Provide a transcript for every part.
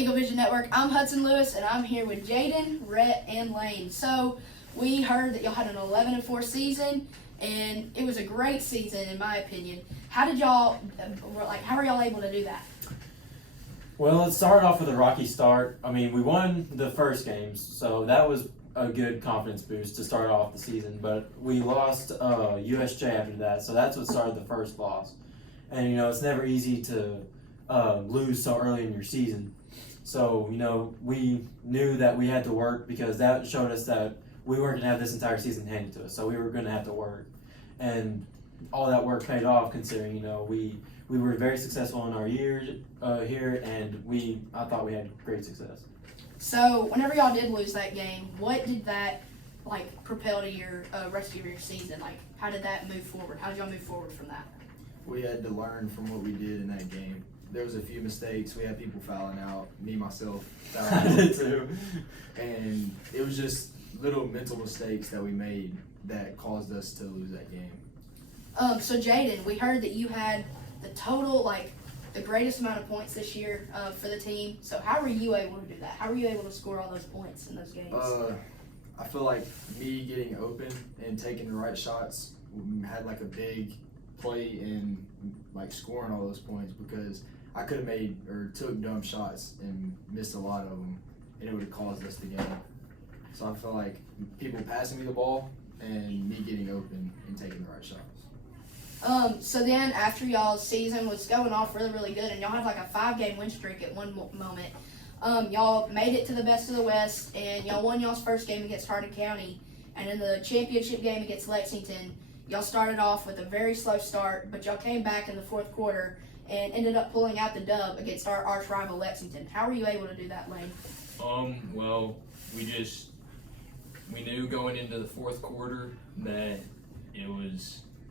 Eagle Vision Network. I'm Hudson Lewis, and I'm here with Jaden, Rhett, and Lane. So we heard that y'all had an 11-4 season, and it was a great season in my opinion. How did y'all, how were y'all able to do that? Well, it started off with a rocky start. I mean, we won the first games, so that was a good confidence boost to start off the season. But we lost USJ after that, so that's what started the first loss. And, it's never easy to lose so early in your season. So, we knew that we had to work because that showed us that we weren't going to have this entire season handed to us. So we were going to have to work. And all that work paid off considering, we were very successful in our year here, and I thought we had great success. So whenever y'all did lose that game, what did that propel to your rest of your season? How did that move forward? How did y'all move forward from that? We had to learn from what we did in that game. There was a few mistakes. We had people fouling out, me, myself, fouling out. I did too. And it was just little mental mistakes that we made that caused us to lose that game. So Jaden, we heard that you had the total, the greatest amount of points this year for the team. So how were you able to do that? How were you able to score all those points in those games? I feel like me getting open and taking the right shots had a big play in scoring all those points, because I could have made or took dumb shots and missed a lot of them, and it would have caused us the game. So I feel like people passing me the ball and me getting open and taking the right shots. So then after y'all's season was going off really, really good, and y'all had a 5-game win streak at one moment, y'all made it to the Best of the West, and y'all won y'all's first game against Hardin County, and in the championship game against Lexington, y'all started off with a very slow start, but y'all came back in the fourth quarter and ended up pulling out the dub against our arch rival Lexington. How were you able to do that, Lane? Well, we knew going into the fourth quarter that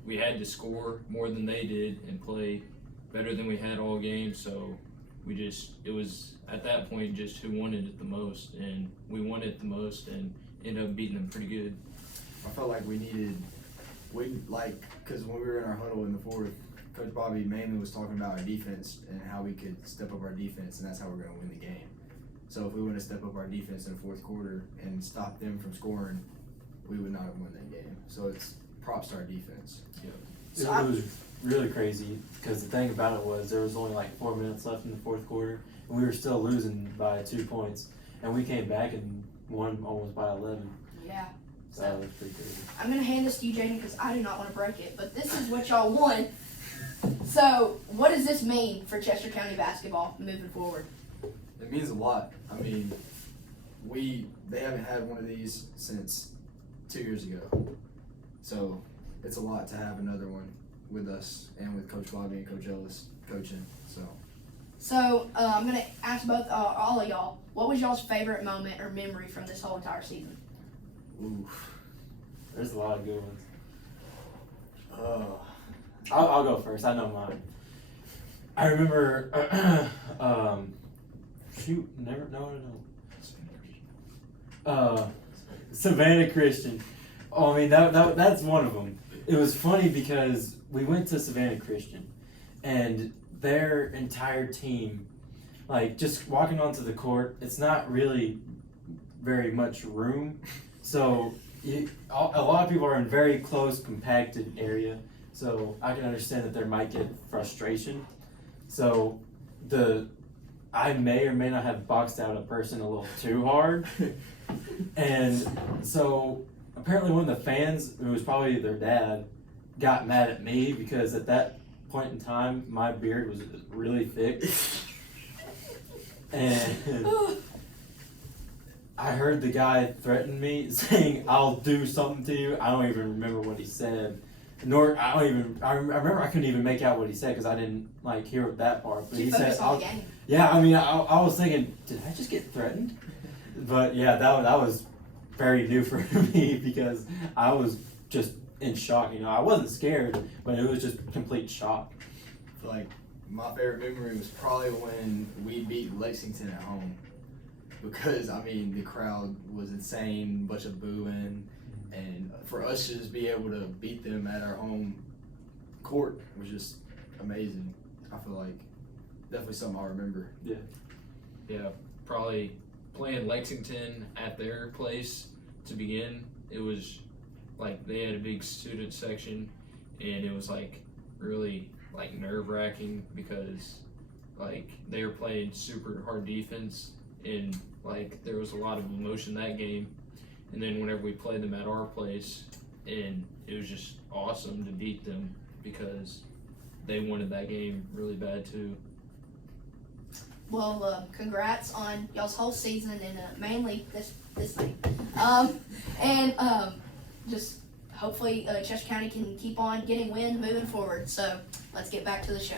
we had to score more than they did and play better than we had all game. So it was at that point just who wanted it the most, and we won it the most and ended up beating them pretty good. I felt like because when we were in our huddle in the fourth, Coach Bobby mainly was talking about our defense and how we could step up our defense, and that's how we're going to win the game. So if we want to step up our defense in the fourth quarter and stop them from scoring, we would not have won that game. So it's props to our defense. It was really crazy because the thing about it was there was only 4 minutes left in the fourth quarter, and we were still losing by 2 points, and we came back and won almost by 11. Yeah. So that was pretty crazy. I'm going to hand this to you, Jaden, because I do not want to break it, but this is what y'all won. So what does this mean for Chester County basketball moving forward? It means a lot. I mean, they haven't had one of these since 2 years ago. So it's a lot to have another one with us and with Coach Bobby and Coach Ellis coaching. So I'm going to ask all of y'all, what was y'all's favorite moment or memory from this whole entire season? Oof. There's a lot of good ones. I'll go first. I know mine. I remember, Savannah Christian. Oh, I mean, that's one of them. It was funny because we went to Savannah Christian, and their entire team, just walking onto the court, it's not really very much room. So a lot of people are in very close, compacted area. So I can understand that there might get frustration. So I may or may not have boxed out a person a little too hard. And so apparently one of the fans, who was probably their dad, got mad at me because at that point in time, my beard was really thick. And I heard the guy threaten me, saying, "I'll do something to you." I don't even remember what he said. I remember I couldn't even make out what he said because I didn't hear that part. But Did you he focus said, on the game? "Yeah." I mean, I was thinking, did I just get threatened? But yeah, that was very new for me because I was just in shock. I wasn't scared, but it was just complete shock. I feel like my favorite memory was probably when we beat Lexington at home. Because, the crowd was insane, bunch of booing, and for us to just be able to beat them at our home court was just amazing. I feel like definitely something I'll remember. Yeah. probably playing Lexington at their place to begin. It was like they had a big student section, and it was like really like nerve-wracking because like they were playing super hard defense, and like there was a lot of emotion that game. And then whenever we played them at our place, and it was just awesome to beat them because they wanted that game really bad too. Well, congrats on y'all's whole season and mainly this thing. Just hopefully Chester County can keep on getting wins moving forward. So let's get back to the show.